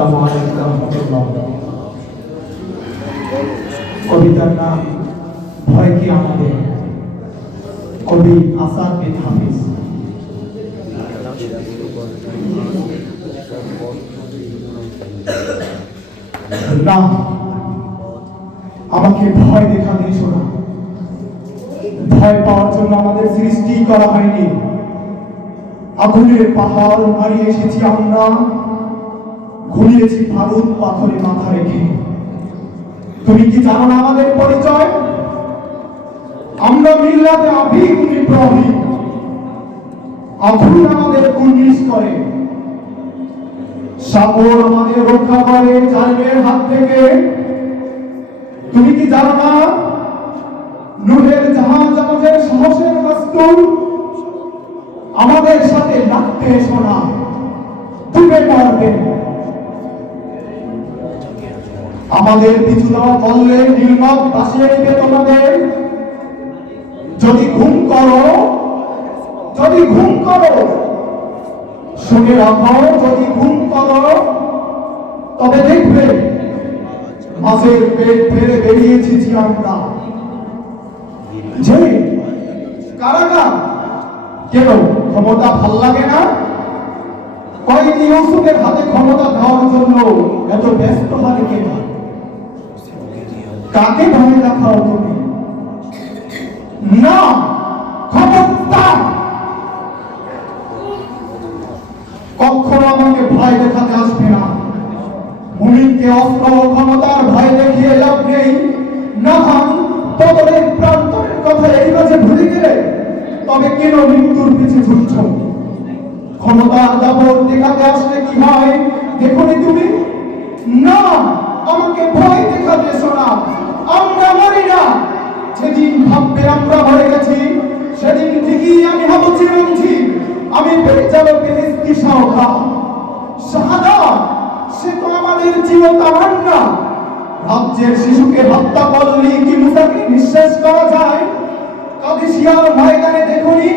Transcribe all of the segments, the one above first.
আসসালামু আলাইকুম রাহমাতুল্লাহ। কবিতার নাম ভয় কি আমাদের, কবি আসাদ বিন হাফিজ। না, আমাকে ভয় দেখাতে এসো না। ভয় পাওয়ার জন্য আমাদের সৃষ্টি করা হয়নি। আগুনের পাহাড় হারিয়ে এসেছি আমরা, ঘুরিয়েছি ভারত পাথরে মাথা রেখে। তুমি কি জানো না আমাদের পরিচয়? আমরা মিল্লাতে আভিক ইব্রাহিম, আগুন আমাদের কুর্নিশ করে, সাগর আমাদের রক্ষা করে জালিমের হাত থেকে। তুমি কি জানো না নূহের জাহাজ আমাদের সাহসের বাস্তব? আমাদের সাথে লাগতে এসো না, ডুবে মরবে। আমাদের পিছু দেওয়া বললে নির্মম ভাসিয়ে নিবে তোমাদের। যদি ঘুম করো শুনে রাখো, যদি ঘুম করো তবে দেখবে মাছের পেট ফেলে বেরিয়েছি আমরা। যে কারাগার কেন ক্ষমতা ভাল লাগে না? কয়েদি ইউসুফের হাতে ক্ষমতা দেওয়ার জন্য এত ব্যস্ত হয় কেন? কাকে ভয় দেখাও তুমি? না, খবরদার কখনো আমাকে ভয় দেখাতে আসবে না। মুমিনকে অস্ত্র ক্ষমতার ভয় দেখিয়ে লাভ নেই। না ভান বদরের প্রান্তরের কথা এই মাঝে ভুলে গেলে তবে কেন মৃত্যুর পিছে ছুটছ? ক্ষমতার দাপট দেখাতে আসলে কি হয় দেখোনি তুমি? না, আমাকে ভয় দেখাতে এসো না। আমরা মরি না। যেদিন ভাববে আমরা মরে গেছি সেদিন ঠিকই আমি হব চিরঞ্জীব। আমি পেয়ে যাবো বেহেশতি শাওখা। শাহাদাত সে তো আমাদের চিরতামান্না। রাজ্যের শিশুকে হত্যা করলে কি মুসাকে নিঃশেষ করা যায়? কাদিসিয়ার ময়দানে দেখুনি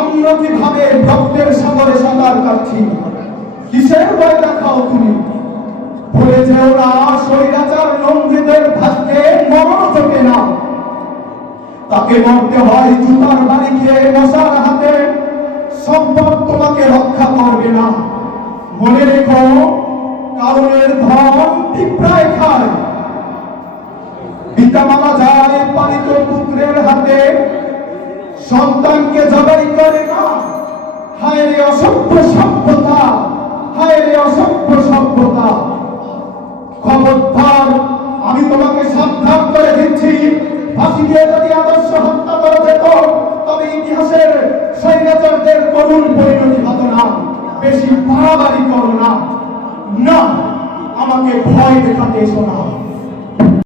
আমরা কিভাবে রক্তের সাগরে সাঁতার কাটছি। কিসের ভয় দেখাও তুমি? ভুলে যেও না স্বৈরাচার লঙ্ঘিতের ভাগ্যে মরণ চোখে না। তাকে মরতে হয় জুতার বাড়ি খেয়ে মশার হাতে। সম্পদ তোমাকে রক্ষা করবে না। মনে রেখো কারণের ধন পিঁপড়ায় খায়। পিতা মারা যায় পালিত পুত্রের হাতে, সন্তানকে জবাই করে না। হায় রে অসভ্য সভ্যতা, হায় রে অসভ্য সভ্যতা। খবরদার, আমি তোমাকে সাবধান করে দিচ্ছি। ফাঁসি দিয়ে যদি আদর্শ হত্যা করা যেত তবে ইতিহাসের স্বৈরাচারদের করুণ পরিণতি হতো না। বেশি বাড়াবাড়ি করো না। না, আমাকে ভয় দেখাতে এসো না।